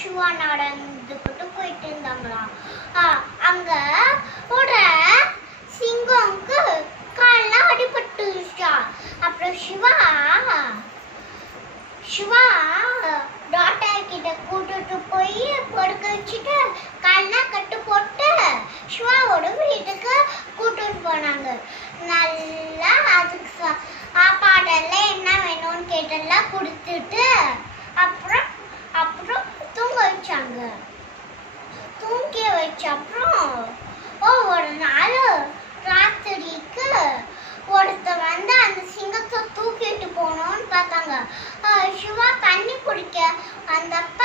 சிவா நடந்துக்கிட்டு போயிட்டு இருந்தாங்களாம். அங்க ஒரு சிங்கம்க்கு கால்லாம் அடிபட்டுச்சா. அப்புறம் சிவா டாக்டர் கிட்ட கூட்டிட்டு போய் படுக்க வச்சுட்டு கால்லாம் கட்டு போட்டு சிவாவோட வீட்டுக்கு கூட்டிட்டு போனாங்க. நல்லா அதுக்கு சாப்பாடெல்லாம் என்ன வேணும்னு கேட்டெல்லாம் கொடுத்துட்டு அப்புறம் தூங்க வச்சாங்க. தூங்க வச்ச அப்புறம் ஒரு நாள் ராத்திரிக்கு ஒருத்தர் வந்து அந்த சிங்கத்தை தூக்கிட்டு போகணும்னு பார்த்தாங்க. சிவா தண்ணி குடிக்க வந்தப்ப